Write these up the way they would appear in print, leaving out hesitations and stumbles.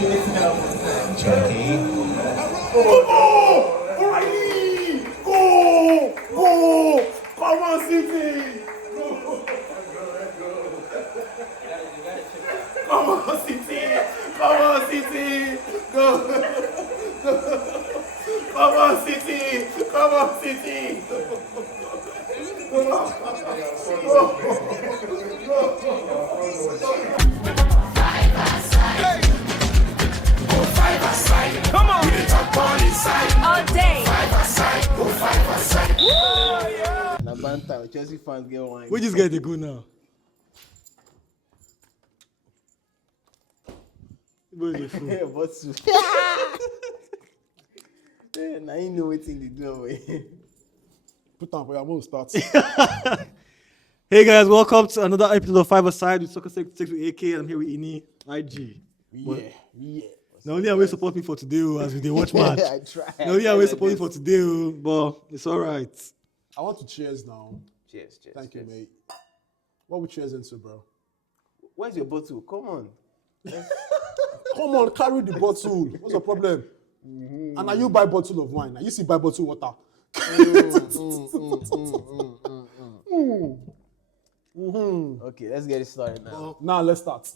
Cherki. O'Reilly! Go! Go! Come on, City! Come on, City! Come on, City! Go! Come on, City! Come on, City! Come on! All day. Na banter, Chelsea fans get wine. We just get the go now. Where's the food? Bottle. Now you know what thing they do away. Put on for your move starts. Hey guys, welcome to another episode of Five Aside with Soccer 6 with AK. I'm here with Ini, IG. Yeah. Now only I will support me for today as we dey watch match. I try. Now only I will support me for today, but it's alright. I want to cheers now. Cheers. Thank you, mate. What we cheers into, bro? Where's your bottle? Come on. Come on, carry the bottle. What's the problem? And now you buy bottle of wine. Now you see buy bottle water. Okay, let's get it started now. Now let's start.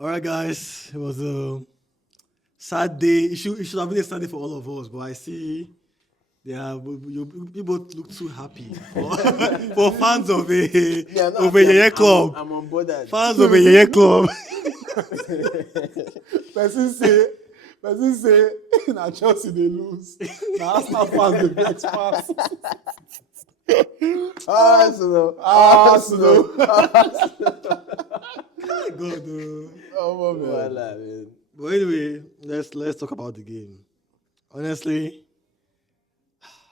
Alright guys, it was a sad day. It should have been a sad day for all of us, but I see you both look too happy for fans of a Yeye club. I'm on board. Fans of a Yeye club. Person say, now Chelsea they lose. Now Arsenal fans they vex pass. Arsenal. God, Oh my Voila, man. man. but anyway, let's talk about the game. Honestly,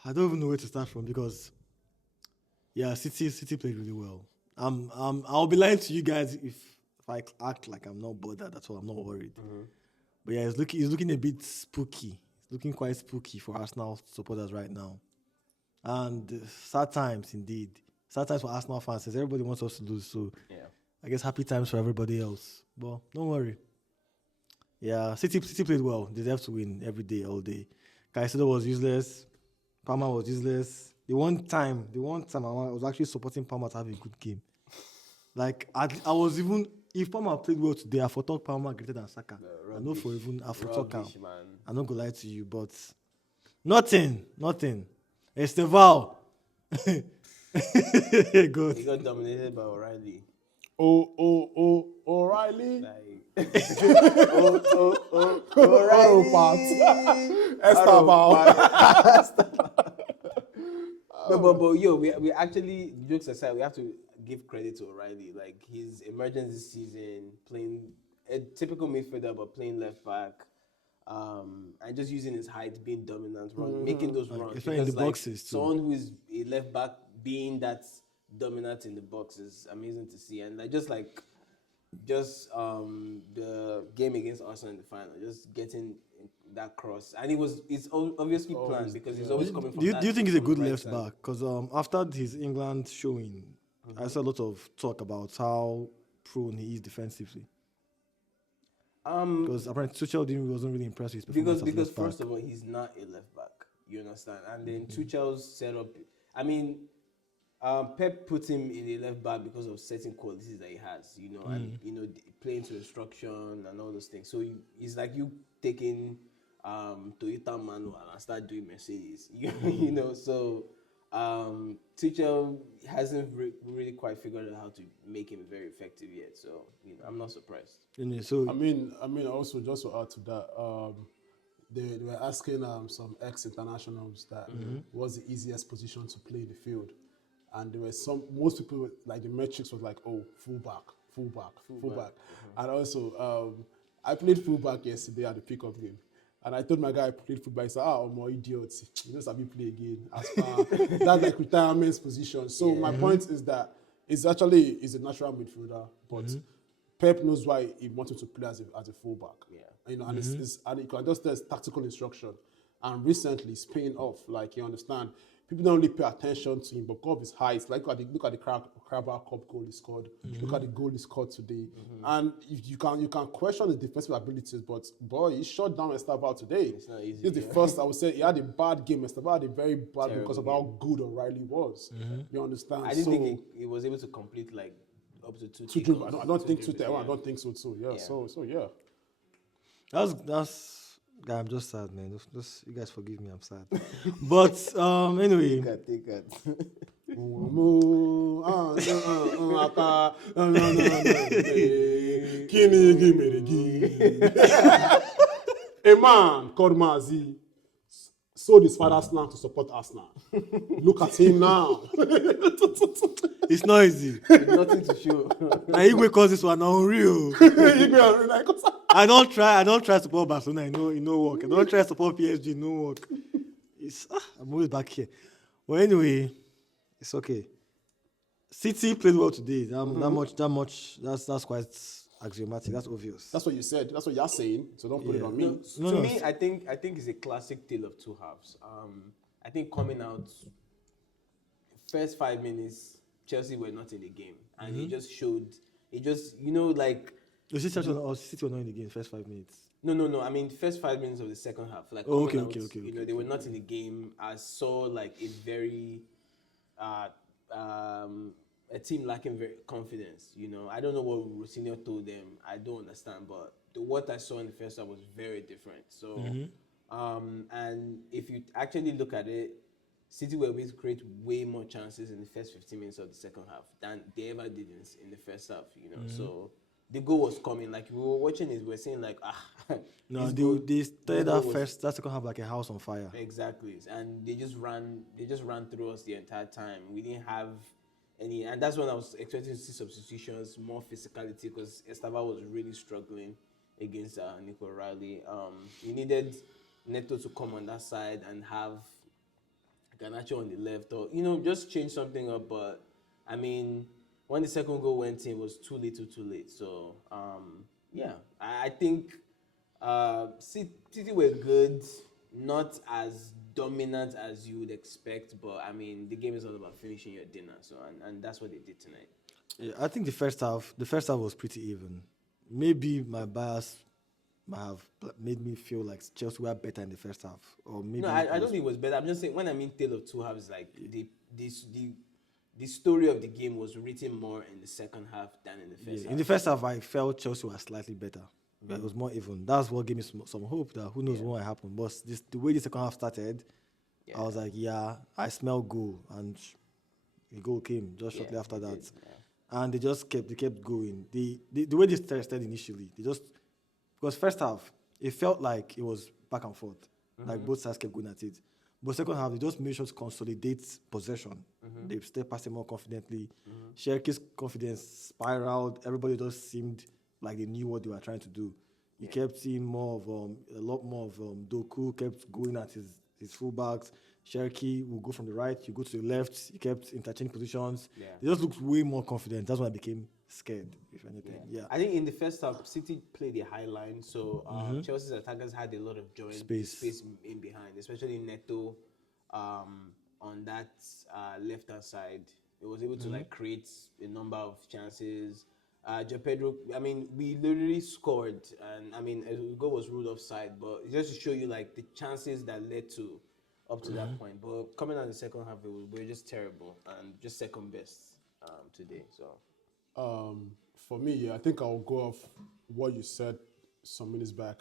I don't even know where to start from because City played really well. I'll be lying to you guys if I act like I'm not bothered at all. I'm not worried. But yeah, it's looking a bit spooky. It's looking quite spooky for Arsenal supporters right now. And sad times indeed. Sad times for Arsenal fans since everybody wants us to lose. So Yeah. I guess happy times for everybody else. But don't worry. Yeah, City played well. They deserve to win every day, all day. Caicedo was useless. Palmer was useless. The one time I was actually supporting Palmer to have a good game. Like I was even if Palmer played well today, I thought Palmer greater than Saka. I know for even I thought Rubbish, man. I'm not gonna lie to you, but nothing. Esteval. Good. He got dominated by O'Reilly. O'Reilly. Like, O'Reilly. Esteval. But yo, we actually, jokes aside, we have to give credit to O'Reilly. Like his emergence this season, playing a typical midfielder but playing left back, and just using his height, being dominant, making those runs. especially in the boxes too. Someone who is a left back being that dominant in the box is amazing to see. And like just the game against Arsenal in the final, just getting that cross, and it's obviously planned because he's always coming from. Do you think he's a from good right left side. back? Because after his England showing, I saw a lot of talk about how prone he is defensively. Because apparently Tuchel wasn't really impressed with his performance Because as left first back. of all, he's not a left back. You understand? And then Tuchel's setup. I mean, Pep put him in a left back because of certain qualities that he has. You know, and playing to instruction and all those things. So it's like you taking Toyota manual and start doing Mercedes. You know, so Tuchel hasn't really quite figured out how to make him very effective yet. So I'm not surprised. So I mean, also just to add to that, they were asking some ex-internationals that what's the easiest position to play in the field, and there were most people like the metrics was like, oh, fullback, and also I played fullback yesterday at the pickup game. And I told my guy I played football. He said, I'm more idiot. You just have me play again. As far that's like retirement's position. So my point is that it's a natural midfielder, but Pep knows why he wanted to play as a fullback. Yeah. You know, and and you can just tell it's tactical instruction. And recently it's paying off. Like you understand, people don't really pay attention to him, but because of his height, like look at the Carabao Cup goal he scored, look at the goal he scored today, and if you can question his defensive abilities, but boy, he shut down Esteban today. It's not easy. This is the first I would say he had a bad game. Esteban had a very bad game because of how good O'Reilly was. You understand? I didn't think he was able to complete like up to two. Two dribbles. I don't think two. I don't think so too. Yeah. So yeah. That's. Guy, I'm just sad, man. Just you guys forgive me. I'm sad. But anyway. Take it. A man called Mazi sold his father's land to support Arsenal. Look at him now. It's not easy. Nothing to show. Now Igwe calls this one unreal. I don't try to support Barcelona. I know it no work. I don't try to support PSG. No work. I'm always back here. Well, anyway, it's okay. City played well today. That much. That's quite axiomatic. That's obvious. That's what you said. That's what you're saying. So don't put it on me. To me, I think it's a classic tale of two halves. I think coming out first 5 minutes, Chelsea were not in the game, and it just showed. It just like. City were not in the game first 5 minutes. No. I mean, first 5 minutes of the second half. Like, okay. They were not in the game. I saw like a very, a team lacking very confidence. I don't know what Rosinho told them. I don't understand, but what I saw in the first half was very different. So, and if you actually look at it, City were able to create way more chances in the first 15 minutes of the second half than they ever did in the first half. So. The goal was coming. Like we were watching it, we were saying like, No, they started that second half like a house on fire. Exactly, and they just ran through us the entire time. We didn't have any, and that's when I was expecting to see substitutions, more physicality, because Esteban was really struggling against Nico O'Reilly. We needed Neto to come on that side and have Garnacho on the left, or just change something up. But I mean, when the second goal went in, it was too late. So, I think City were good, not as dominant as you would expect, but I mean, the game is all about finishing your dinner. So, and that's what they did tonight. Yeah, I think the first half was pretty even. Maybe my bias might have made me feel like Chelsea were better in the first half, or maybe. No, I don't think it was better. I'm just saying, when I mean tale of two halves, like the story of the game was written more in the second half than in the first half. In the first half, I felt Chelsea was slightly better. It was more even. That's what gave me some hope that who knows what will happen. But the way the second half started, I was like, I smell goal. And the goal came just shortly after that. And they just kept going. The way they started initially, because first half, it felt like it was back and forth. Like both sides kept going at it. But second half, they just made sure to consolidate possession. They started passing more confidently. Cherki's confidence spiraled. Everybody just seemed like they knew what they were trying to do. You kept seeing a lot more of Doku kept going at his fullbacks. Cherki will go from the right, you go to the left. He kept interchanging positions. They just looked way more confident. That's when I became scared, if anything. I think in the first half, City played a high line, so Chelsea's attackers had a lot of joint space in behind, especially Neto on that left-hand side. It was able to create a number of chances. Pedro, I mean, we literally scored, and I mean, the goal was ruled offside, but just to show you like the chances that led to up to that point. But coming out in the second half, we were just terrible and just second best today. So. For me, I think I'll go off what you said some minutes back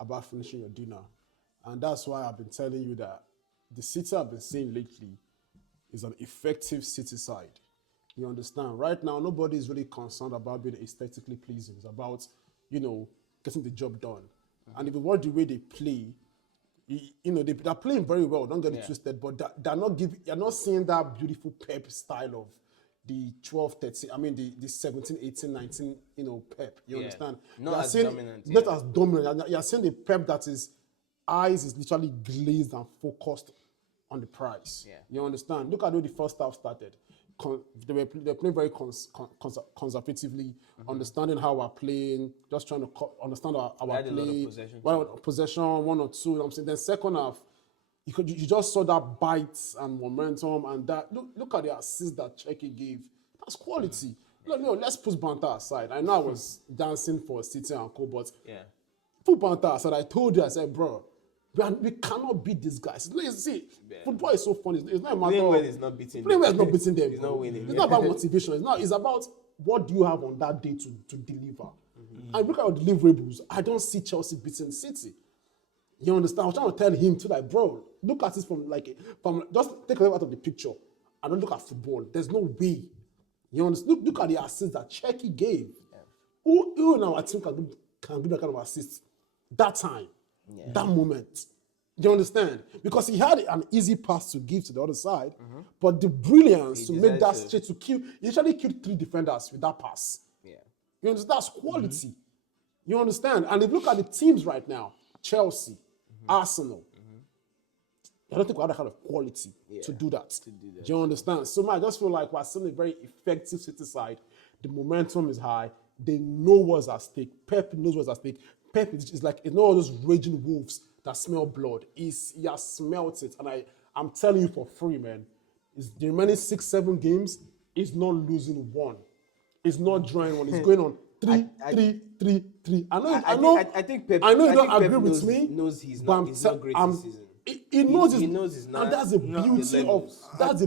about finishing your dinner. And that's why I've been telling you that the City I've been seeing lately is an effective City side. You understand? Right now, nobody is really concerned about being aesthetically pleasing. It's about, getting the job done. And if you watch the way they play, they're playing very well. Don't get it twisted, but you're not seeing that beautiful Pep style of the 12, 13, the 17, 18, 19, Pep. You understand? Not as dominant. Not as dominant. You're seeing the Pep that his eyes is literally glazed and focused on the prize. Yeah. You understand? Look at how the first half started. They're playing very conservatively, understanding how we're playing, just trying to understand our play. Possession, 1 or 2. I'm saying then second half, you just saw that bite and momentum and that. Look at the assist that Cherki gave. That's quality. No, let's put banter aside. I know I was dancing for City and Co, but put banter aside. I told you, I said, bro, we cannot beat these guys. See, football is so funny. It's not a matter playing well of is not beating playing well them. is not beating them. It's bro. not winning. It's not about motivation. It's about what do you have on that day to deliver. And look at our deliverables. I don't see Chelsea beating City. You understand? I was trying to tell him too, like, bro, look at this from just take it out of the picture and don't look at football. There's no way. You understand? Look at the assist that Cherki gave. Who in our team can do that kind of assist? That time, that moment. You understand? Because he had an easy pass to give to the other side, but the brilliance to make that straight to kill. He actually killed 3 defenders with that pass. Yeah. You understand? That's quality. You understand? And if you look at the teams right now, Chelsea, Arsenal, I don't think we have that kind of quality to do that. Do you understand? So I just feel like we're still a very effective City side. The momentum is high. They know what's at stake. Pep knows what's at stake. Pep is like, it's not all those raging wolves that smell blood. He has smelt it. And I'm telling you for free, man. It's the remaining 6-7 games, he's not losing one. He's not drawing one. He's going on 3-3-3-3. I think Pep. I know you don't agree with me. Knows he's not great this season. He knows he's not. And that's the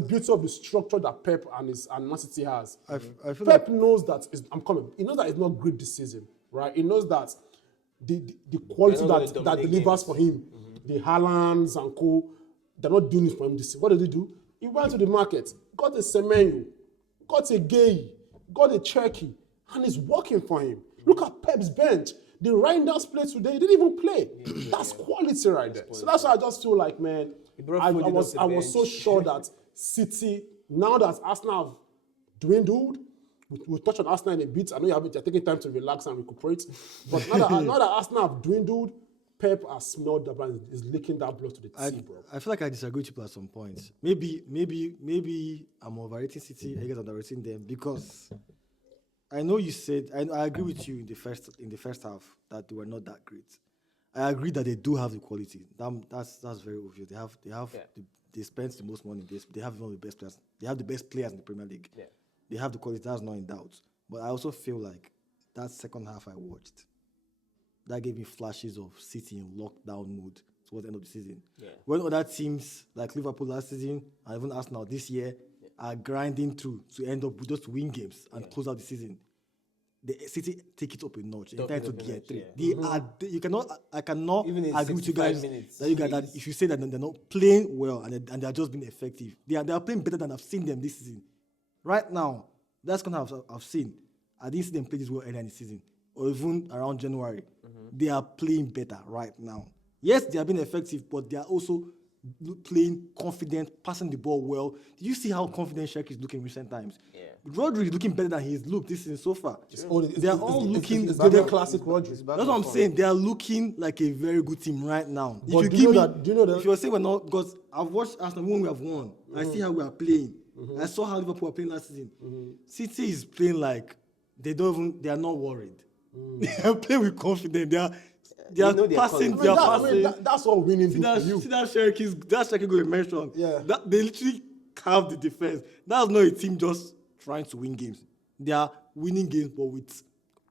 beauty of the structure that Pep and Man City has. I feel Pep knows that I'm coming. He knows that it's not great this season, right? He knows that the quality that delivers for him, the Haalands and co, they're not doing it for him this season. What did he do? He went to the market, got a Semenyo, got a Gay, got a Cherki, and it's working for him. Look at Pep's bench. The Reinders played today, he didn't even play. That's quality right there. So that's why I just feel like, man, I was so sure that City, now that Arsenal have dwindled, we'll touch on Arsenal in a bit. I know you're taking time to relax and recuperate. But now that Arsenal have dwindled, Pep has smelled the brand, is licking that blood to the tea, bro. I feel like I disagree with you at some points. Maybe I'm overrating City, I get underrating them because I know you said I agree with you in the first half that they were not that great. I agree that they do have the quality. That's very obvious. They spent the most money. They have one of the best players. They have the best players in the Premier League. Yeah. They have the quality. That's not in doubt. But I also feel like that second half I watched, that gave me flashes of City in lockdown mode towards the end of the season. Yeah. When other teams like Liverpool last season and even Arsenal this year are grinding through to end up with just win games and close out the season, the City take it up a notch. Enter into gear 3. I cannot agree with you guys that if you say that they're not playing well and they are just being effective, they are playing better than I've seen them this season. Right now, that's kind of I've seen. I didn't see them play this well earlier in the season or even around January. They are playing better right now. Yes, they have been effective, but they are also playing confident, passing the ball well. Did you see how confident Cherki is looking in recent times? Yeah. Rodri is looking better than he's looked this season so far. They are all looking. They're classic Rodri. That's what I'm saying. They are looking like a very good team right now. But do you know that? If you're saying we're not, because I've watched Arsenal when we have won. I see how we are playing. I saw how Liverpool were playing last season. City is playing like they are not worried. They are playing with confidence. They are passing. That's all winning. See that Cherki go mention. Yeah. They literally have the defense. That's not a team just trying to win games. They are winning games, but with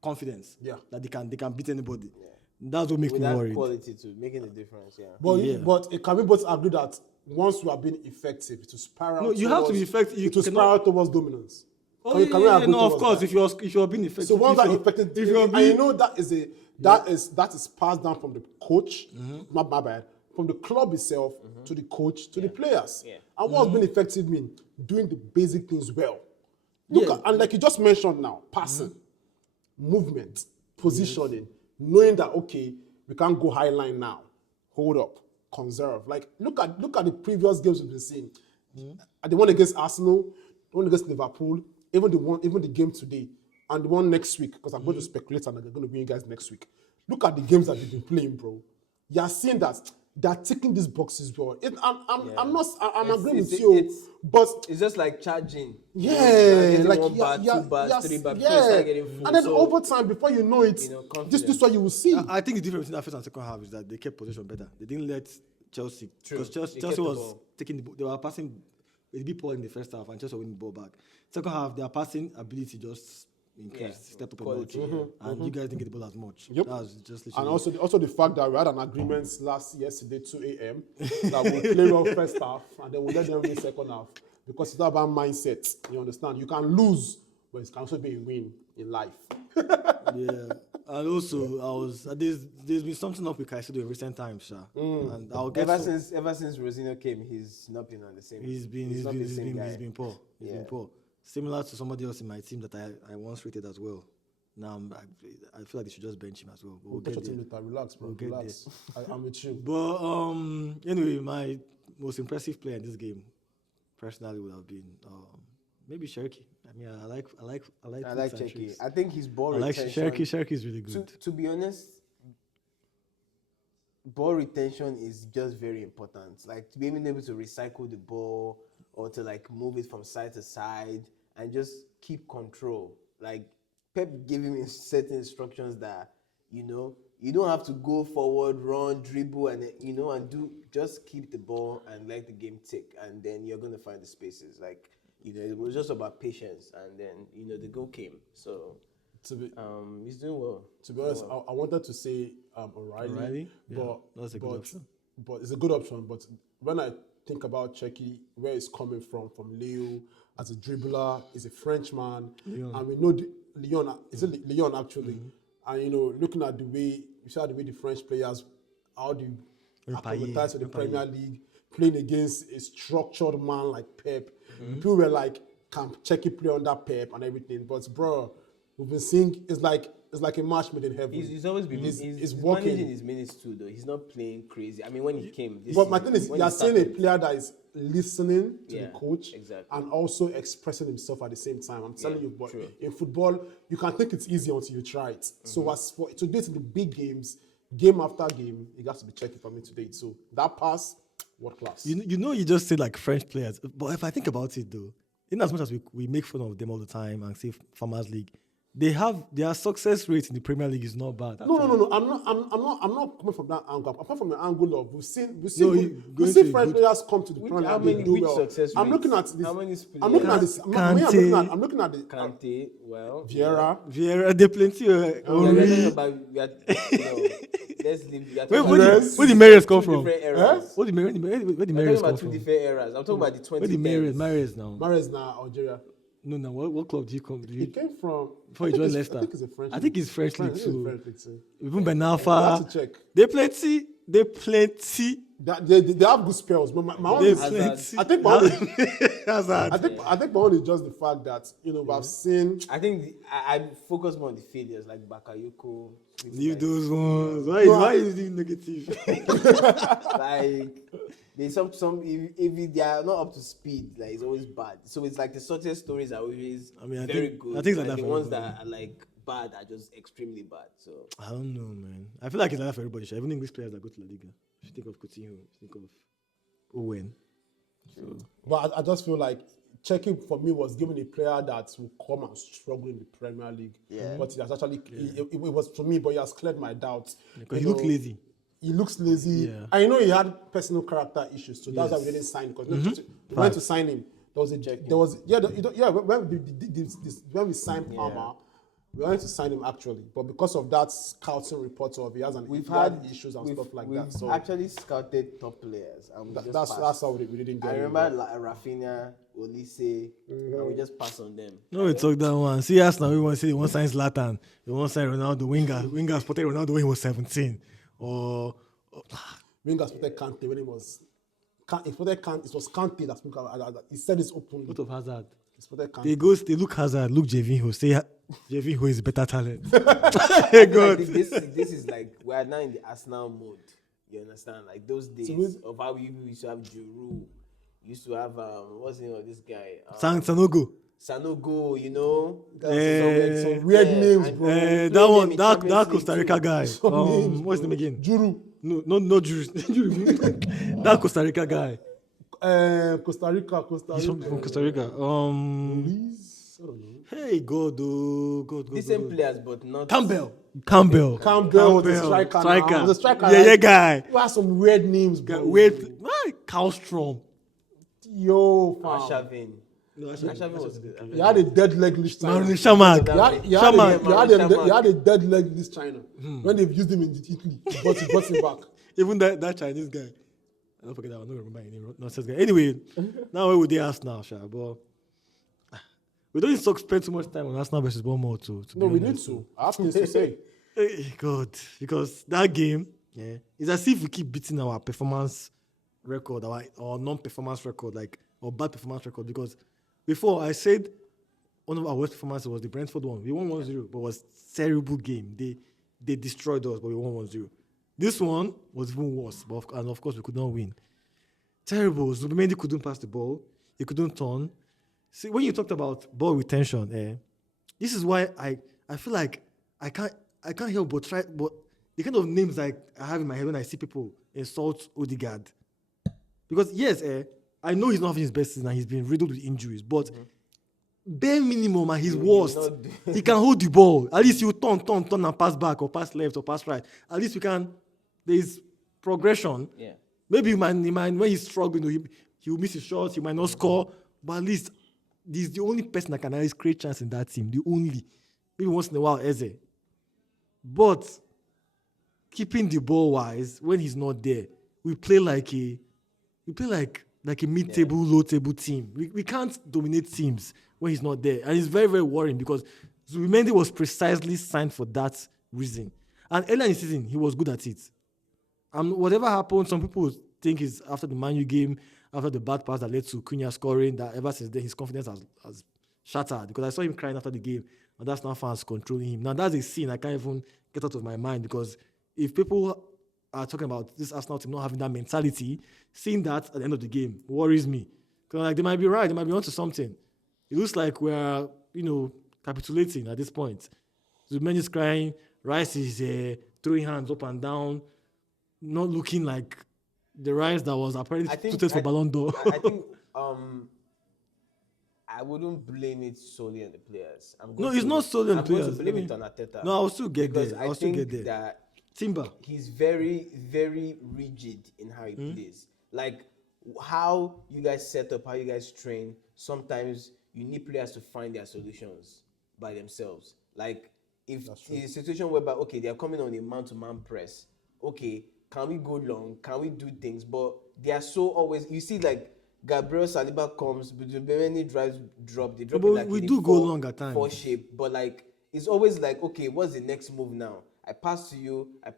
confidence. Yeah. That they can beat anybody. Yeah. That's what makes me worried. Quality too, making a difference. Yeah. But can we both agree that once you are being effective, to spiral? No, you have to be effective. To spiral towards dominance. Can we agree of course. That? If you're being effective. So once that effective, I know that is passed down from the coach. My bad. From the club itself to the coach to the players. Yeah. And what's being effective mean? Doing the basic things well. And like you just mentioned now, passing, movement, positioning, knowing that okay, we can't go high line now. Hold up, conserve. Like look at the previous games we've been seeing. The one against Arsenal, the one against Liverpool, even the game today, and the one next week, because I'm going to speculate and I'm going to bring you guys next week. Look at the games that they've been playing, bro. You're seeing that they're ticking these boxes well. I'm agreeing with you, but it's just like charging. Yeah, like 1 bar, 2 bars, 3 bars. And then over time, before you know it, this is what you will see. I think the difference between that first and second half is that they kept possession better. They didn't let Chelsea. True. Because They Chelsea kept the was ball. taking the ball. They were passing a bit poor in the first half, and Chelsea were winning the ball back. Second half, their passing ability just increased, step up a notch. Quality, And you guys didn't get the ball as much. Yep. That was just And literally. also the fact that we had an agreement yesterday, 2 a.m., that we'll play well first half and then we'll let them win second half. Because it's not about mindset. You understand? You can lose, but it can also be a win in life. Yeah. And also, there's been something up with Caicedo in recent times, Sha. And I'll get Ever since Rosino came, he's not been on the same. He's been poor. He's been poor. Similar to somebody else in my team that I once rated as well. Now I feel like they should just bench him as well. But We'll touch your team later. Relax, bro. We'll Relax. I'm with you. But anyway, my most impressive player in this game, personally, would have been maybe Cherki. I mean, I like Cherki. I think his ball I like retention. Cherki is really good. To be honest, ball retention is just very important. Like to be able to recycle the ball or to like move it from side to side and just keep control. Like Pep gave him certain instructions that you don't have to go forward, run, dribble, and just keep the ball and let the game tick, and then you're gonna find the spaces. Like it was just about patience, and then the goal came. So he's doing well. To be honest, I wanted to say O'Reilly, Yeah, that's a good option. But it's a good option. But when I think about Cherki, where he's coming from Lille, as a dribbler, he's a Frenchman, and we know Lyon. Is it Lyon actually? And looking at the way the French players, how do you acclimatize to the Premier League, playing against a structured man like Pep. People were like, can Cherki play under Pep and everything? But bro, we've been seeing it's like a match made in heaven. He's always been he's managing his minutes too, though. He's not playing crazy. I mean, when he came, But my thing is, you're seeing a player that is listening to the coach exactly. and also expressing himself at the same time. I'm telling you, but true. in football, you can think it's easy until you try it. So as for today, in the big games, game after game, it has to be checking for me today. So that pass, world class. You just say like French players, but if I think about it though, in as much as we make fun of them all the time and say Farmers League, their success rate in the Premier League is not bad. No. I'm not coming from that angle. I'm coming from the angle of we've seen French players come to the Premier League and do well. I'm looking at this. How many I'm looking at this. I'm looking at the Kante, well, Vieira. They plenty. Let's leave. Where the Mares come from? Different eras. Where the Mares I'm talking come about two from? different eras. I'm talking about the 2010s. Where the Mares now? Mahrez now Algeria. No. What club do you come? He came from. Before he joined Leicester. I think he's a French. I think he's French league He's too. French league too. Even Ben I Alpha. have to check. They plenty. They have good spells, but my own is, I think my own is, I think my own is just the fact that we've seen. I think I focus more on the failures like Bakayoko. Leave those ones. Why is it negative? Like there's some if they are not up to speed, like it's always bad. So it's like the success stories are always very good. I think like like the that ones for that are like bad are just extremely bad. So I don't know, man. I feel like it's like that for everybody. Even English players that go to La Liga. If you think of Coutinho, if you think of Owen. So. But I just feel like Cherki for me was given a player that will come and struggle in the Premier League. Yeah. But he has actually it was to me, but he has cleared my doubts. Because he looked lazy. He looks lazy. Yeah. I know he had personal character issues, so that's why we didn't sign him. Because we went to sign him. When we signed Palmer, we wanted to sign him actually, but because of that scouting report of he has issues and stuff like that. So actually scouted top players, and that's how we didn't get. I remember Rafinha, Olise, and we just passed on them. No, we talk that one. See us now. We want to say they want to sign Zlatan. They want to sign Ronaldo. Winger spotted Ronaldo when he was 17. Or Winger spotted Kante when he was. It was Kante that spoke. He said this openly. what of Hazard? He spotted Kante. They look Hazard. Look Javinho. Say Javinho is better talent. Hey, God. This is like we are now in the Arsenal mode. You understand? Like those days of how we used to have Giroud. Used to have what's the name of this guy? Sanogo. Sanogo, Some weird names, bro. That Costa Rica guy. What's his name again? Juru. No Juru. That Costa Rica guy. Costa Rica. He's from Costa Rica. Luis? I don't know. Hey, God, oh, God. Decent players, but not Campbell. Campbell, the striker. Now. The striker. Yeah, right? guy. You have some weird names, bro. Wait, Kallstrom. Yo, fam. Arshavin. No, Arshavin was good. You had a dead leg China. Marouane Chamakh. You had a dead leg list China. When they've used him in Italy, he brought him back. Even that Chinese guy. I don't forget that one. I don't remember his name. Nonsense guy. Anyway, now where would they ask now, Sha? But we don't need to spend too much time on Arsenal versus Bournemouth to No, be we need honest. to. I have things to say. Hey, God, because that game, it's as if we keep beating our performance record, our non-performance record, or bad performance record. Because before I said one of our worst performances was the Brentford one. We won 1-0, but it was a terrible game. They destroyed us, but we won 1-0. This one was even worse, and of course we could not win. Terrible. Zubimendi couldn't pass the ball. He couldn't turn. See, when you talked about ball retention, this is why I feel like I can't help but the kind of names I have in my head when I see people insult Odegaard. Because yes, I know he's not having his best season and he's been riddled with injuries, but bare minimum and his worst, he can hold the ball. At least you turn and pass back or pass left or pass right. At least we can. There is progression. Yeah. Maybe he might when he's struggling, he will miss his shots. He might not score, but at least he's the only person that can always create chance in that team. The only, maybe once in a while, Eze. But keeping the ball wise when he's not there, we play like a mid-table, low-table team. We can't dominate teams when he's not there, and it's very, very worrying because Zubimendi was precisely signed for that reason. And earlier in the season, he was good at it. And whatever happened, some people think it's after the Man U game, after the bad pass that led to Cunha scoring, that ever since then his confidence has shattered. Because I saw him crying after the game, and that's now fans controlling him. Now that's a scene I can't even get out of my mind because if people are talking about this Arsenal team not having that mentality, seeing that at the end of the game worries me. Because they might be right, they might be onto something. It looks like we're capitulating at this point. Zubimendi is crying, Rice is throwing hands up and down, not looking like the Rice that was apparently suited for Ballon d'Or. I think I wouldn't blame it solely on the players. It's not solely on the players. I'm going to blame it on Arteta. No, I'll still get there. I think that Timber. He's very, very rigid in how he plays. Like how you guys set up, how you guys train. Sometimes you need players to find their solutions by themselves. Like if in a situation whereby they are coming on a man-to-man press, can we go long? Can we do things? But they are so always. You see, like Gabriel Saliba comes, but many drives drop. They drop. But it like we do go long at times. 4 shape, but like it's always like what's the next move now? I pass to you, and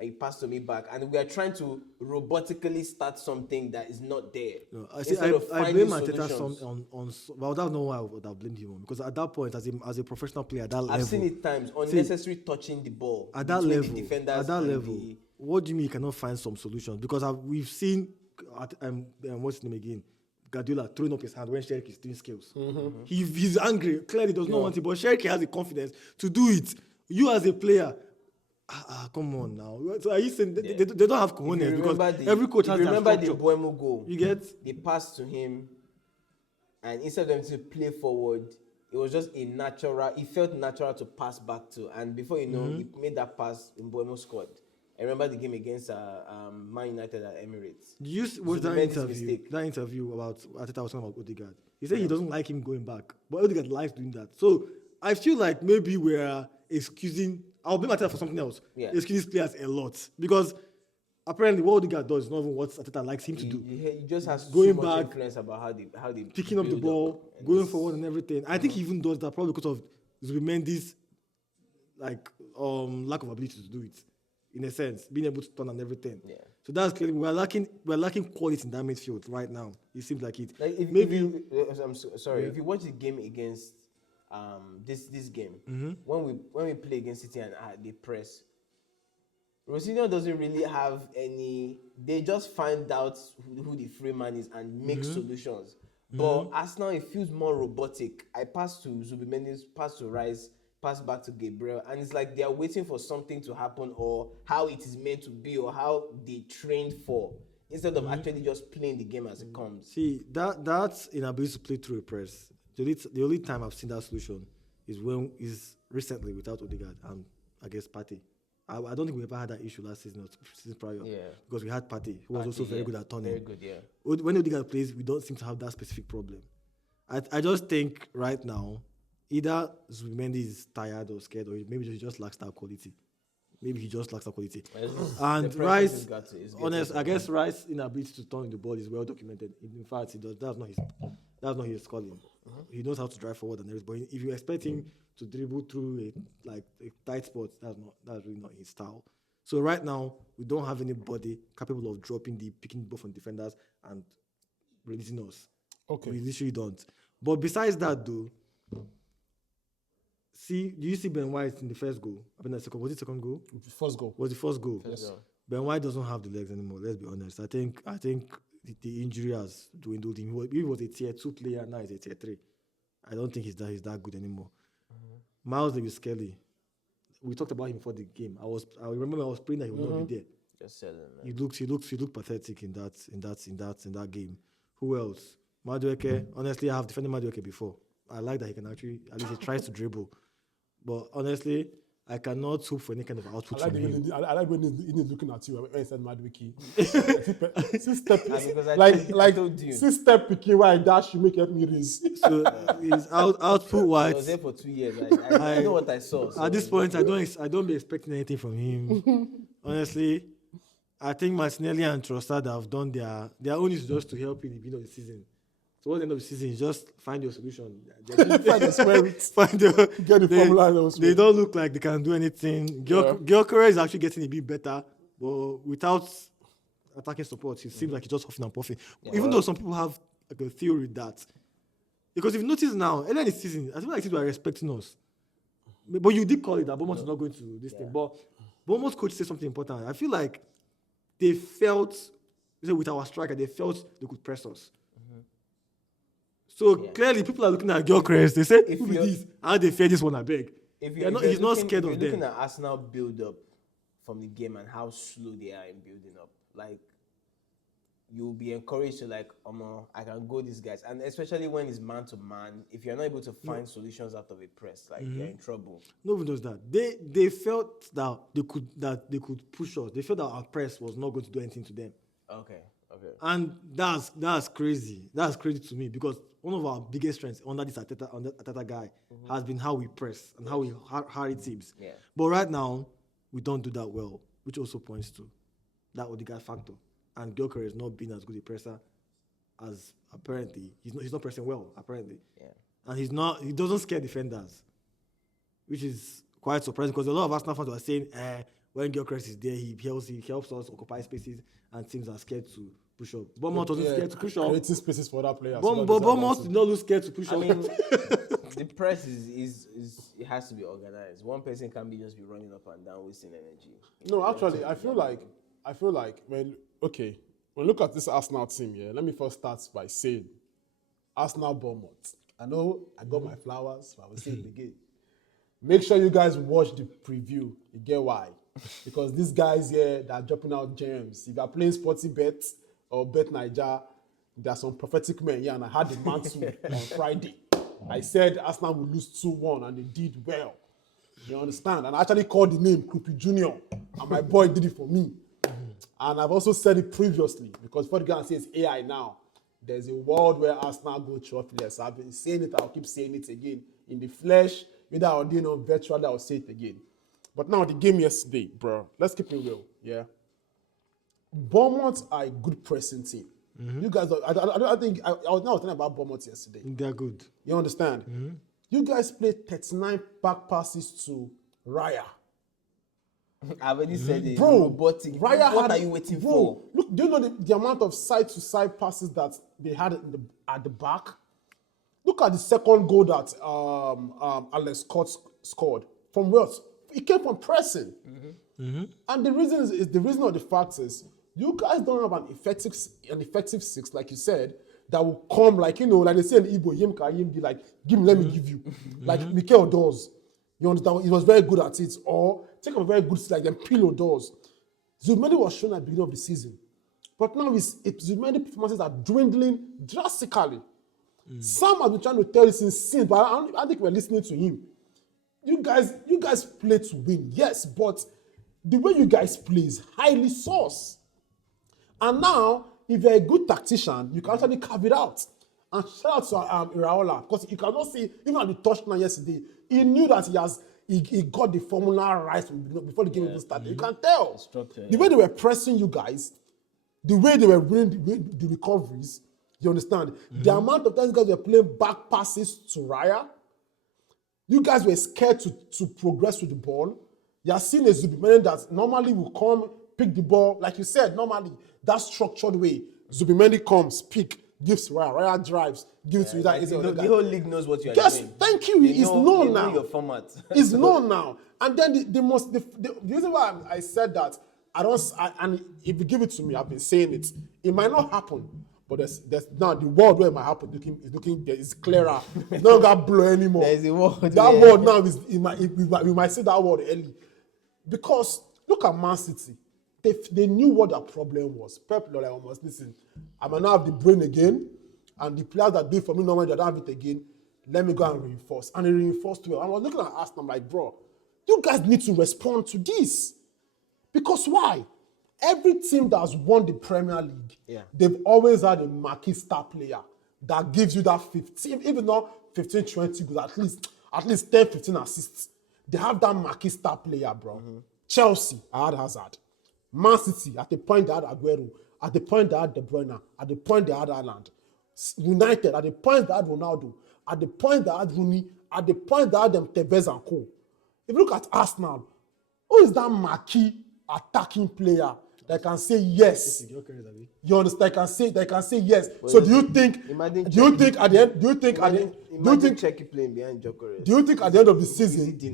you pass to me back. And we are trying to robotically start something that is not there. No, I blame Arteta on well, that's not why I would have blamed him on. Because at that point, as a professional player at that level... I've seen it times, unnecessary touching the ball. At that level, what do you mean you cannot find some solutions? Because we've seen, what's his name again? Guardiola throwing up his hand when Cherki is doing skills. Mm-hmm. He's angry, clearly does not want it, but Cherki has the confidence to do it. You as a player, come on now. So are you saying they don't have cojones because every coach has their structure. Remember the Bournemouth goal? You get? They passed to him, and instead of them to play forward, it was just a natural. It felt natural to pass back to, and before you know, he made that pass in Bournemouth squad. I remember the game against Man United at Emirates. Was that interview? That interview about Arteta was talking about Odegaard. He said he doesn't like him going back, but Odegaard likes doing that. So I feel like maybe we're excusing. I'll blame Arteta for something else. Yeah. Excusing players a lot because apparently what Odegaard does is not even what Arteta likes him to do. He just has going so much back, influence about how they picking up the ball, going forward and everything. I think he even does that probably because of Zubimendi's lack of ability to do it. In a sense, being able to turn and everything. Yeah. So that's clearly we're lacking quality in that midfield right now. It seems like it. Like if you watch the game against this game, when we play against City and they press, Rosinho doesn't really have any. They just find out who the free man is and make solutions. But Arsenal, it feels more robotic. I pass to Zubimendi, pass to Rice, pass back to Gabriel, and it's like they are waiting for something to happen or how it is meant to be or how they trained for, instead of actually just playing the game as it comes. See, that's inability to play through a press the only time I've seen that solution is recently without Odegaard and I guess Partey. I don't think we ever had that issue last season or season prior. Yeah. Because we had Partey, who was also very good at turning. Very good, yeah. When Odegaard plays, we don't seem to have that specific problem. I just think right now, either Zubimendi is tired or scared, or maybe he just lacks that quality. And Rice, I guess Rice's inability to turn the ball is well documented. In fact, he does. That's not his calling. He knows how to drive forward and everything. But if you expect him to dribble through a tight spot, that's really not his style. So right now, we don't have anybody capable of picking the ball from defenders and releasing us. Okay. We literally don't. But besides that, though, do you see Ben White in the first goal? Was it second goal? First goal. Was the first goal? Yes. Ben White doesn't have the legs anymore. Let's be honest. I think the injury has dwindled him. He was a tier 2 player. Now he's a tier 3. I don't think he's that good anymore. Miles Lewis Kelly. We talked about him before the game. I remember I was praying that he would not be there. Just selling, man. He looked pathetic in that game. Who else? Madueke. Honestly, I have defended Madueke before. I like that he can actually, at least he tries to dribble. But honestly, I cannot hope for any kind of output from him. I like when he's looking at you when he said Madwiki. Step picking why dash you make help me raise. So his output I wise. was there for 2 years. I know what I saw. So At this point, I don't be expecting anything from him. Honestly, I think Martinelli and Trossard have done their own is just to help in the beginning of the season. Towards the end of the season, just find your solution. Find the square root. Get the formula. They don't look like they can do anything. Gyökeres is actually getting a bit better, but without attacking support, it seems like he's just huffing and puffing. Yeah, Even though some people have like a theory that, because if you notice now, earlier in the season, I feel like people are respecting us. But you did call it that Bournemouth is not going to this thing. But Bournemouth coach said something important. I feel like they felt, with our striker, they felt they could press us. So clearly, people are looking at Gyökeres. They say, "Who is this? How they fear this one? I beg." He's not scared of them. Looking at Arsenal build up from the game and how slow they are in building up, like you'll be encouraged to I can go these guys, and especially when it's man to man. If you're not able to find solutions out of a press, you're in trouble. Nobody knows that. They felt that they could push us. They felt that our press was not going to do anything to them. Okay. And that's crazy. That's crazy to me because one of our biggest strengths under this Arteta guy has been how we press and how we harry teams. Yeah. But right now, we don't do that well, which also points to that Odegaard factor. And Gyökeres not being as good a presser as apparently he's not pressing well apparently. Yeah. And he doesn't scare defenders, which is quite surprising because a lot of Arsenal fans were saying, when Gyökeres is there, he helps us occupy spaces, and teams are scared to push up. Bournemouth wasn't scared to push up. Creating spaces for that player. Bournemouth did not look scared to push up. The press is it has to be organized. One person can't just be running up and down wasting energy. No, actually, I feel like when look at this Arsenal team, let me first start by saying Arsenal Bournemouth. I know I got my flowers, but I will say it again. Make sure you guys watch the preview. You get why? Because these guys here that are dropping out gems. If you are playing Sporty Bet or Bet Niger, there are some prophetic men here, and I had the mantle on Friday. I said Arsenal will lose 2-1, and they did well. You understand? And I actually called the name Krupi Junior, and my boy did it for me. And I've also said it previously, because for the guy says AI now, there's a world where Arsenal go trophyless. I've been saying it, I'll keep saying it again. In the flesh, whether I'll do it virtually, I'll say it again. But now the game yesterday, bro, let's keep it real, yeah? Bournemouth are a good pressing team. You guys, I think, I was talking about Bournemouth yesterday. They're good. You understand? You guys played 39 back passes to Raya. I've already said it. Bro, robotic. Raya What are you waiting for? Look, do you know the amount of side-to-side passes that they had at the back? Look at the second goal that Alex Scott scored. From what? It came from pressing. And the reason of the fact is, you guys don't have an effective six, like you said, that will come like they say in Igbo, Yim be like, give me, let me give you. Like Mikel does. You understand? He was very good at it. Or take a very good like them Pilo does. Zubimendi was shown at the beginning of the season. But now Zubimendi performances are dwindling drastically. Sam has been trying to tell this since, but I think we're listening to him. You guys play to win, yes, but the way you guys play is highly sauce. And now, if you're a good tactician, you can actually carve it out. And shout out to Iraola, because you cannot see, even at the touchdown yesterday, he knew that he got the formula right before the game even started. You can tell. The way they were pressing you guys, the way they were winning the recoveries, you understand? The amount of times you guys were playing back passes to Raya, you guys were scared to progress with the ball. You are seeing a Zubimendi that normally will come, pick the ball, like you said, normally, that structured way. Zubimendi comes, pick, gives Raya, Raya drives, gives to that. The whole league knows what you are yes, doing. Thank you. It's known now. Your format. It's known now. And then the reason why I said that, and if you give it to me, I've been saying it. It might not happen, but there's now the world where it might happen is clearer. It's not gonna blow anymore. There's a world. That world now is we might see that word early, because look at Man City. They knew what their problem was. Pep like almost listen. I might not have the brain again, and the players that do it for me normally they don't have it again. Let me go and reinforce, and they reinforced well. I was looking at Arsenal, I'm like, bro, you guys need to respond to this. Because why? Every team that has won the Premier League, they've always had a marquee star player that gives you that 15, even not 15, 20 goals, at least 10, 15 assists. They have that marquee star player, bro. Chelsea, I had Hazard. Man City, at the point they had Aguero. At the point they had De Bruyne. At the point they had Haaland. United, at the point they had Ronaldo. At the point they had Rooney. At the point they had them Tevez and Co. If you look at Arsenal, who is that marquee attacking player that can say yes? You understand? They can say yes. Well, so do you think Cherki playing behind Gyökeres? Do you think at the end of the season? Do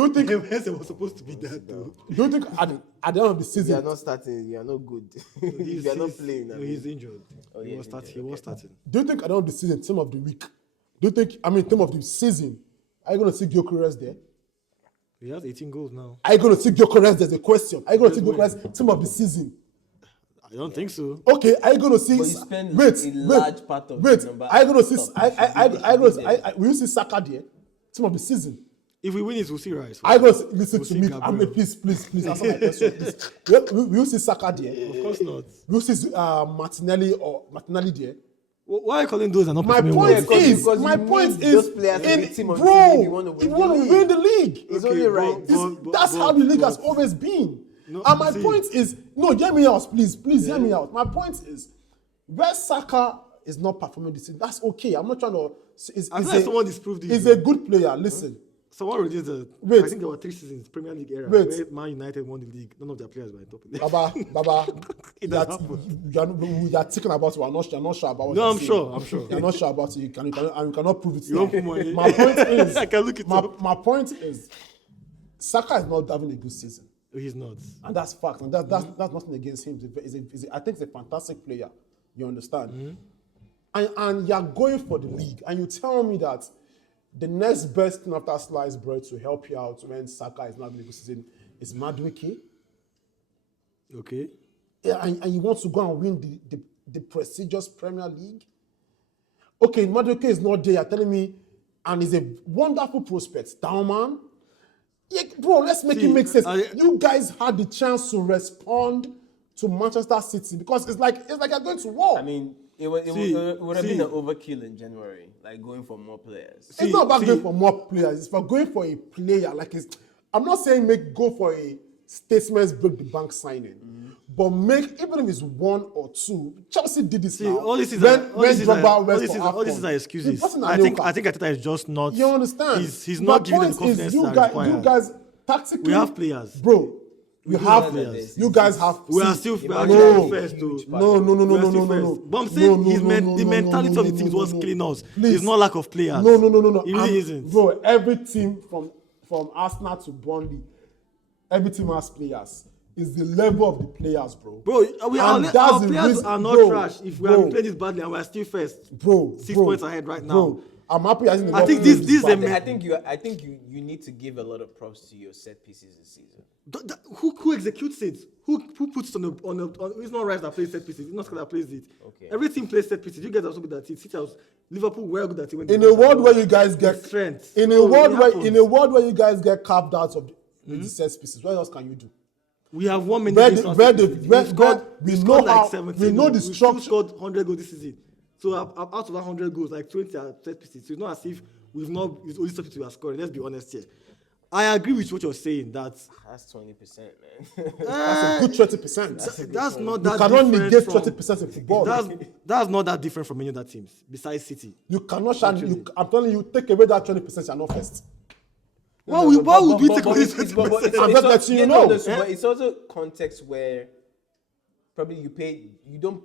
you think it was supposed to be that though? Do you think at the end of the season? You are not starting. You are not good. You are not playing. No, he's injured. He was starting. Do you think at the end of the season, team of the week? Do you think? Team of the season. Are you going to see Gyökeres there? He has 18 goals now. Are you going to see Gyökeres? There's a question. Are you going to see Gyökeres team of the season? I don't think so. Okay, are you going to see? But you spend a large part of the number. Are you going to see? Will you see Saka there? Team of the season. If we win it, we'll see Rice. I go listen to me. Please answer my question. Please. Will you see Saka there? Of course not. Will you see Martinelli there? Why are you calling those and not My point is, those players to be team of the bro, league, if you want to win the league, it's only right. That's how the league has always been. And my point is, hear me out, please hear me out. My point is, where Saka is not performing this season, that's okay. I'm not trying to. Someone disproved this. He's a good player. Listen. Someone released I think there were 3 seasons, Premier League era, where Man United won the league. None of their players were in top of the league. Baba, you are thinking about it. You're not sure about what I'm saying. sure. You're not sure about it. You cannot prove it. You won't put money. My point is, I can look it up. My point is, Saka is not having a good season. He's not. And that's fact. And that's nothing against him. I think he's a fantastic player. You understand? And you're going for the league. And you tell me that the next best thing after sliced bread to help you out when Saka is not having a good season is Madueke. Okay. Yeah, and you want to go and win the prestigious Premier League? Okay, Madueke is not there. You're telling me, and he's a wonderful prospect. Down, man. Yeah, bro, let's make it make sense. You guys had the chance to respond to Manchester City because it's like you're going to war. It would have been an overkill in January, like going for more players. It's not about going for more players. It's about going for a player. I'm not saying go for a statements break the bank signing, but even if it's 1 or 2. Chelsea did this. All this is excuses. I think Arteta is just not. You understand? He's not giving them the confidence that required. You guys tactically. We have players, bro. You have players. You guys have. We are still first. No. But I'm saying the mentality of the team is what's killing us. It's not lack of players. No. It really isn't. Bro, every team from Arsenal to Burnley, every team has players. It's the level of the players, bro. Bro, our players are not trash. If we have played this badly and we're still first, 6 points ahead right now. I'm happy. I think I think this is a I think you need to give a lot of props to your set pieces this season. Who executes it? Who puts it on it's not Rice that plays set pieces. It's not Scott that plays it. Okay. Every team plays set pieces. You guys are so good at it. City House, Liverpool were good at it. in a world where you guys get strength. in a world where you guys get carved out of the set pieces, what else can you do? We have won many We games. know the We structure. scored 100 goals this season. So out of that 100 goals, like 20 are set pieces. So it's not as if it's only set pieces we are scoring. Let's be honest here. I agree with what you're saying. That's 20%, man. That's a good 20%. that's not You that cannot different negate from 20% in football. that's not that different from any other teams besides City. You cannot shine. I'm telling you, take away that 20%, you're not first. Why would we take away 20%? I'm just letting you know. But it's also context where probably you don't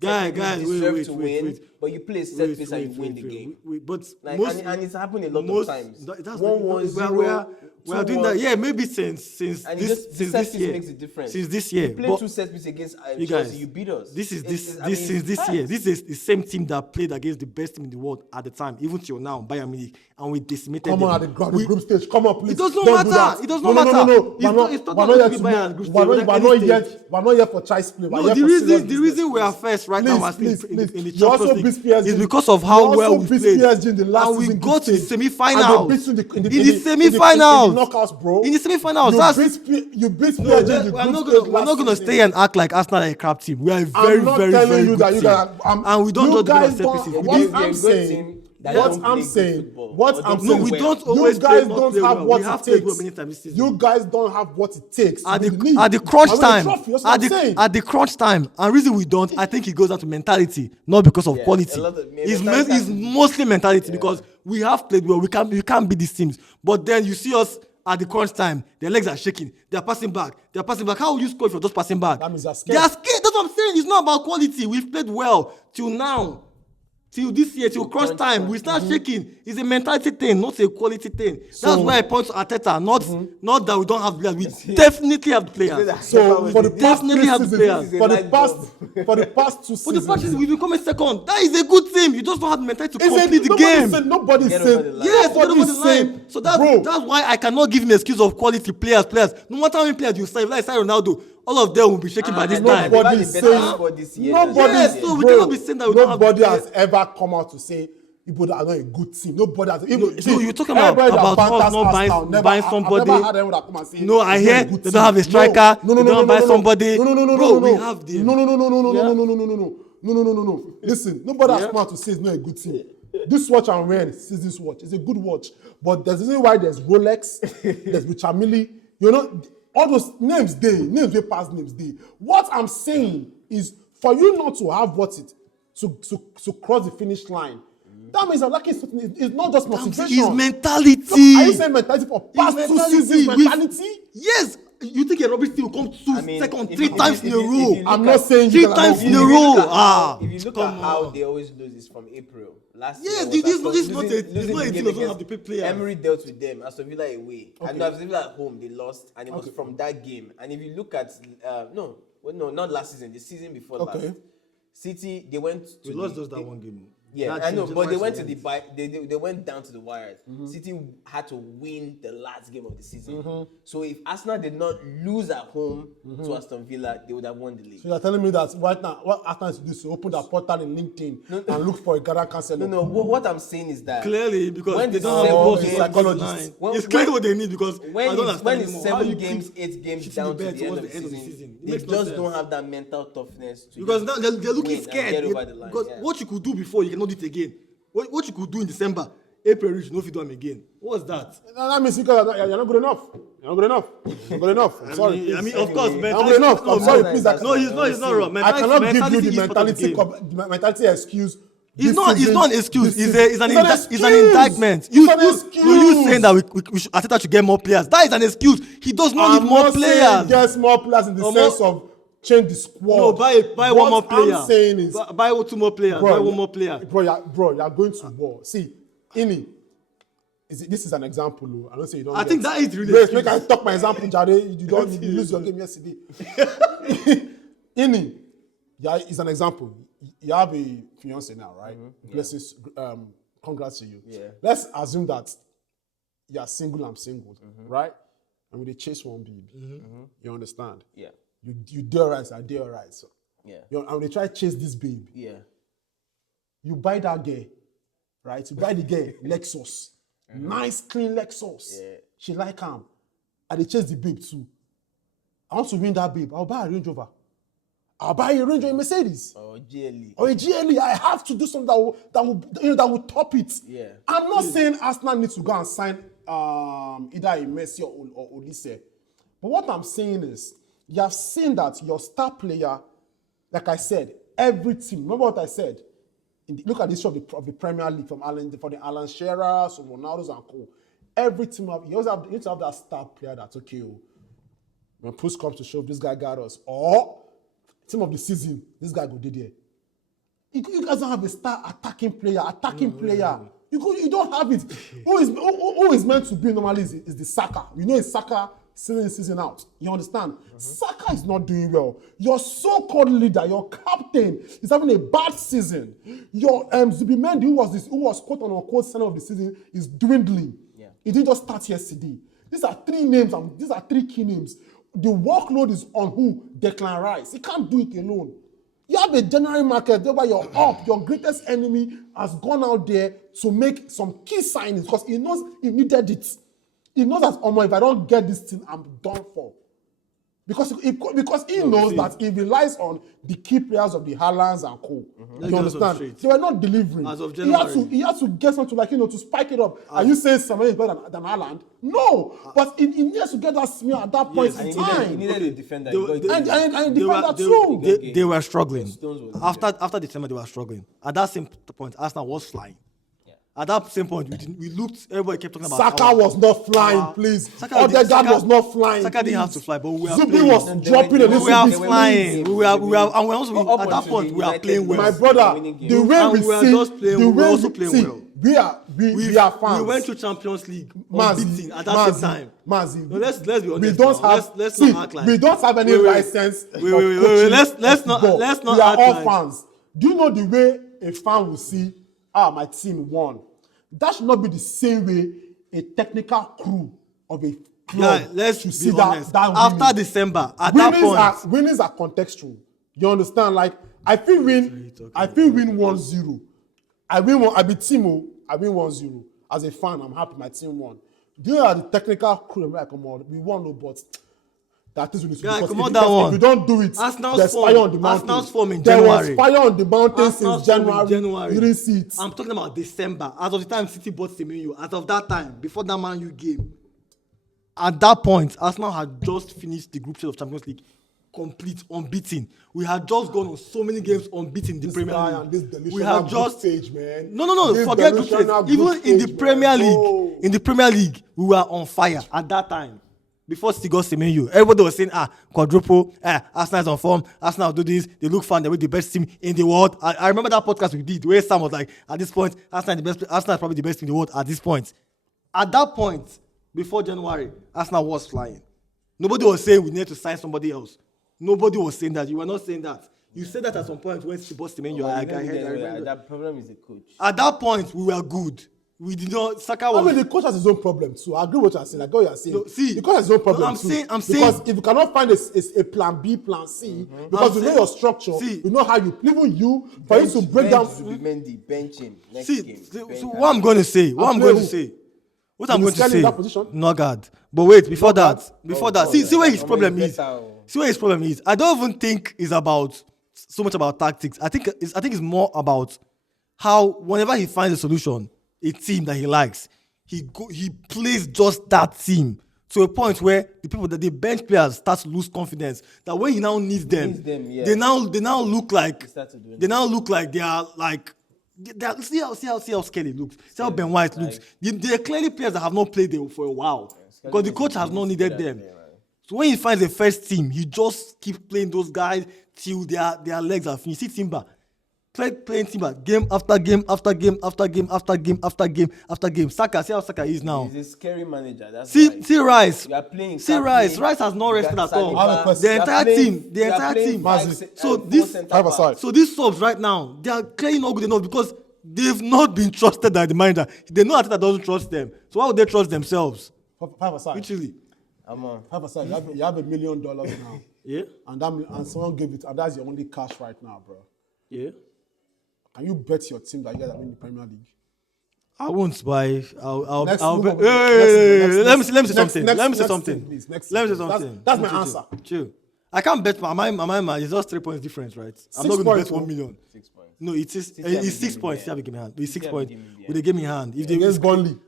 Guys, deserve to wait. win, but you play a set piece and you win the game. But Like, and it's happened a lot of times. That's 1-1-0. We are doing that. Yeah, maybe since And this the set this piece year. makes a difference. Since this year. You played But 2 set pieces against you Chelsea, guys, you beat us. since It's this facts. year. This is the same team that played against the best team in the world at the time, even till now, Bayern Munich, and we decimated Come them. on, at the group stage. Come on, please. It doesn't Don't do matter. that. It does not No. matter. It's We're not not to be Bayern group stage, We're at any not stage. We're not here for choice play. No, the reason we are first right now in the You also Champions beat League PSG. is because of how well we played. PSG in the last And we season go group to the stage. semi-finals. And they beat you In the semi-finals. In the knockouts, bro. In the semi-finals. You beat PSG No, in the we're group not stage gonna last gonna season. stay and act like Arsenal are a crap team. We are a I'm very, not very, telling very you good that you team. guys, And we don't you just do our guys set don't- pieces. what We You're a I'm good saying, team that what don't I'm play saying, good football, what or I'm don't No, saying, we well. don't you always guys play, don't play have well. what We have it played takes. well many times this season. You guys don't have what it takes. At to win the crunch I win time, the trophy, that's what I'm saying. at the crunch time, and reason we don't, I think it goes down to mentality, not because of Yeah, quality. a lot of- It's mentality- mostly mentality because we have played well. We can't beat these teams, but then you see us at the crunch time, their legs are shaking, they're passing back. How will you score if you're just passing back? That means they're scared. They are scared. That's what I'm saying. It's not about quality. We've played well till now. Till this year, till crunch time, we start shaking. It's a mentality thing, not a quality thing. That's why I point to Arteta, not that we don't have players. We definitely have players. So for the past Definitely three have seasons, players. for the past 2 For the seasons, fact we've been coming second. That is a good team. You just don't have the mentality to Is it- complete the nobody game. said- Nobody Get said. over the line. Yes, get over nobody the said, line. So bro. that's why I cannot give him excuse of quality players. No matter how many players you sign, like Ronaldo, all of them will be shaking by this time. Nobody They've had the saying- better squad this year. Nobody, Yes, so we bro, cannot be saying that we don't have nobody players. has ever come out to say people that are not a good team. Nobody has. Even, so you're talking about everybody that us banters not buying- Arsenal, buying I've somebody. never had anyone that come and say. No, I it's not hear a good they don't have a team. striker, No, they don't buy somebody. No, Bro, we have them. No. Listen, nobody has come out to say it's not a good team. This watch I'm wearing, Seasons watch, is a good watch. But there's a reason why there's Rolex, there's Richamili, all those names they pass names they. What I'm saying is for you not to have to cross the finish line. That means I'm lacking something. It's not just motivation. It's mentality. Are you saying mentality for past It's 2 mentality. seasons? Mentality? Yes. You think a rubbish team will come second if 3 you- times if in a you- if row? you I'm look not at- saying Three you times can in a have- row. If you look at how they always lose, it's from April. Last year, Yes, was this Aston- is not a losing team the that game doesn't have against the players. Emery dealt with them. Aston Villa away, and Aston Villa at home they lost, and it was from that game. And if you look at no, not last season, the season before last, City they went to We lost just that one game. Yeah, That I know, team but they just went to went. they went down to the wires. City had to win the last game of the season. So if Arsenal did not lose at home to Aston Villa, they would have won the league. So you're telling me that right now, what Arsenal is to do is to open their portal in LinkedIn and look for a Ghana counselor. No. What I'm saying is that Clearly, because when they the don't have seven balls games- in psychologists. when- It's clearly what they need because I when don't it's, understand when it's anymore. How 7 you games, keep 8 games shifting down the to bet the end towards of the season, It they makes just no sense. don't have that mental toughness to Because just now they're looking win scared. and get over the line. Because yeah. what you could do before, you cannot do it again. What you could do in December, April reach, no fit do them again. What's that? That means because you're not good enough. You're not good enough. You're not good enough. I'm sorry. I mean, of course, I'm good enough. I'm sorry, please. No, he's not wrong. I cannot give you the is part of the game. mentality excuse. It's not an excuse. It's an excuse. indictment. It's an excuse. You saying that we should Arteta should get more players. That is an excuse. He does not need more players. Yes, more players in the sense of change the squad. No, buy one more player. What I'm saying is, buy 2 more players. Buy 1 more player. Bro, you're going to war. See, Ini, this is an example. I don't say you don't. I think that is really Wait, excuse. make I talk my example, Jare. You lose your game yesterday. Ini, is an example. You have a fiance now, right? Places Congrats to you. Yeah. Let's assume that you are single, I'm single, right? And we chase one babe. You understand? Yeah. You do alright, I do alright. So, Yeah. and when they try to chase this babe, Yeah. you buy that girl, right? You buy the girl Lexus, nice clean Lexus. Yeah. She like him, and they chase the babe too. I want to win that babe. I'll buy a Range Rover. I'll buy a Range Rover, a Mercedes, Or GLE. or a GLE. I have to do something that will top it. Yeah. I'm not saying Arsenal needs to go and sign either a Messi or Olise. But what I'm saying is, you have seen that your star player, like I said, every team. Remember what I said? Look at the history of the Premier League from the Alan Shearers, from Ronaldo's and co. Every team you need to have that star player that's okay. When push comes to shove, this guy got us. Or team of the season, this guy go did there. You guys don't have a star attacking player. You don't have it. Who is meant to be normally is the Saka. You know it's Saka season out. You understand? Saka is not doing well. Your so-called leader, your captain, is having a bad season. Your Zubimendi, who was quote unquote center of the season, is dwindling. Yeah. He didn't just start yesterday. These are three names, and these are three key names. The workload is on who? Declan Rice. He can't do it alone. You have a January market whereby you're up. Your greatest enemy has gone out there to make some key signings because he knows he needed it. He knows that, if I don't get this thing, I'm done for. Because he knows that he relies on the key players of the Haalands and co. You understand? They were not delivering. As of January. He had to get something to spike it up. Are you saying Samuel is better than Haaland? No. But he needs to get that smear at that point in time. He needed a defender. And defender too. They were struggling. Stones was After December, they were struggling. At that same point, Arsenal was flying. At that same point, we looked. Everybody kept talking about Saka was not flying, please. Odegaard was not flying. Saka didn't have to fly, but we were Zubi playing. was dropping a We little were bit. flying. We were, and we also at that point we are playing well. My brother, the way And we we were see, just playing- the we were way also playing well. we are fans. We went to Champions League unbeaten at that same time. Mazi, No, let's be honest. we don't now. have. Let's see, not act like we don't have any Wait. license. Wait. for coaching Let's not football. We are act all like- fans. Do you know the way a fan will see? My team won. That should not be the same way a technical crew of a club let's should be see honest. that After winning. December, at that point, Winnings are contextual. You understand? Like I feel win 1-0. I beat Timo. I win 1-0. As a fan, I'm happy my team won. Do you know the technical crew? I'm like, come on, we won, no, but that is really Guy, because come on, that one. if you don't do it, Arsenal's there's form- fire on the mountain. Arsenal's form in There was January. fire on the mountain Arsenal's since form in January. You didn't see it. I'm talking about December. As of the time City bought Semenyo, as of that time, before that Man U game, at that point, Arsenal had just finished the group stage of Champions League, complete, unbeaten. We had just gone on so many games unbeaten in the This Premier guy League. and this We delusional had group just stage, man. no. This Forget group stage. delusional Even group in the stage, Premier man. League, Oh. in the Premier League, we were on fire at that time. Before City got Semenyo, everybody was saying, quadruple, Arsenal is on form, Arsenal do this, they look fun, they're the best team in the world. I remember that podcast we did where Sam was like, at this point, Arsenal is probably the best team in the world at this point. At that point, before January, Arsenal was flying. Nobody was saying we need to sign somebody else. Nobody was saying that. You were not saying that. You said that at some point when City bought Semenyo. I remember. That problem is the coach. At that point, we were good. We did not. Saka was. I mean, the coach has his own problem too. I agree with what you're saying. Like what you're saying. No, see, the coach has his own problem no, I'm too. saying- because if you cannot find a plan B, plan C, because you know your structure, see, you know how you even you for you to break down. Zubimendi, bench him. Next See, game. so bench what him. I'm going to say, what I'm play going to who? say, what You I'm going to scared in say, that position? no God. But wait, before Nogard? that, see where his I'm problem better, is. oh. See where his problem is. I don't even think it's about so much about tactics. I think it's more about how whenever he finds a solution, a team that he likes, he plays just that team to a point where the bench players start to lose confidence. That when he now needs them, yeah. they now look like start to do it. they now look like they are like. See how Skelly looks. See how Ben White looks. They are clearly players that have not played there for a while because the coach has not needed them. So when he finds the first team, he just keeps playing those guys till their legs are finished. See Timber, playing Timber game after game after game after game after game after game after game. Saka, see how Saka is now. He's a scary manager. That's See why. Rice. You are playing. See Rice. Rice has not rested at all. I have a question. The entire team. The entire team. So this subs right now, they are clearly not good enough because they've not been trusted by the manager. They know Arteta doesn't trust them. So why would they trust themselves? 5 aside. Literally. 5 aside. You have $1 million now. Yeah. And someone gave it, and that's your only cash right now, bro. Yeah. Can you bet your team that you guys are winning the Premier League? I won't buy. I'll Next, bet. move on. Let me say Next something. thing, Let me say please. something. Next Let me thing. say something. That's my Chill. answer. Chill. I can't bet my it's just 3 points difference, right? I'm not 6 going to bet points, 1 million. 6 points. No, it's 6 points. They have a game in hand. It's 6 have a points game in the with a game in hand. If they Against Burnley.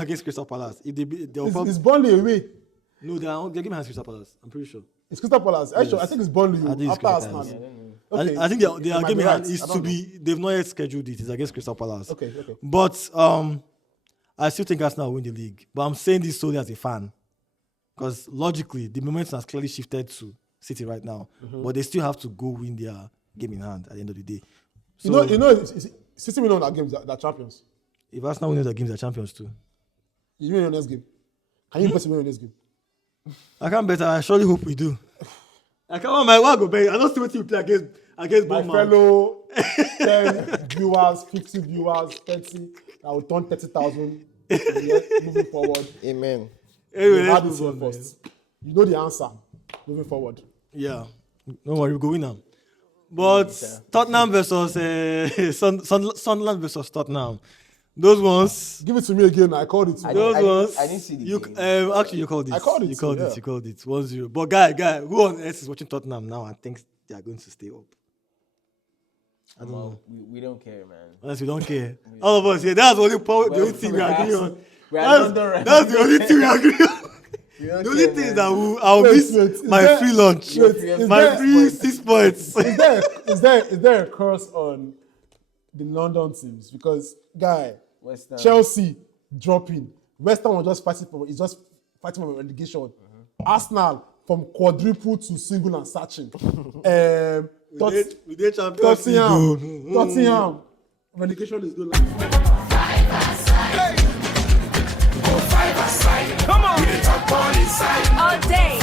against Crystal Palace, if they'll probably It's Burnley away. no, they're game in hand Crystal Palace. I'm pretty sure. It's Crystal Palace. Actually, I think it's Burnley I think it's after Crystal Arsenal. Palace. Okay. I think It their might game be in hand right. is I to don't be. They've not yet scheduled it. It's against Crystal Palace. Okay. But I still think Arsenal will win the league. But I'm saying this solely as a fan, because logically the momentum has clearly shifted to City right now. But they still have to go win their game in hand at the end of the day. So City will know that games that champions. if Arsenal win their games, they're champions too. You win your next game. Can you bet win your next game? I can't bet. I surely hope we do. I can't want my one go bet. I don't see what you play against My Bournemouth. fellow 10 viewers, 50 viewers, 30, I will turn 30,000 moving forward. Amen. Anyway, You let's heard it move here on, man. first. You know the answer moving forward. Yeah, don't worry, we'll go win now. But Tottenham versus Sunderland versus Tottenham, those ones. Give it to me again. I called it. To Those I ones. didn't see the you game. actually you called it. I called it You too, called yeah. it. You called it. 1-0. But guy, who on earth is watching Tottenham now and thinks they are going to stay up? I don't know. We don't care, man. Honestly, we don't care. All of us, yeah. That's the only thing we agree on. That's That's the only thing we agree on. The only thing is that I'll Wait, miss is my there- free lunch, is my there- free 6 points. is there a curse on the London teams? Because guy, West Ham. Chelsea dropping, West Ham was just fighting for relegation. Arsenal from quadruple to single and searching. We did Champions League. Tottenham, relegation is good. Come on. All day.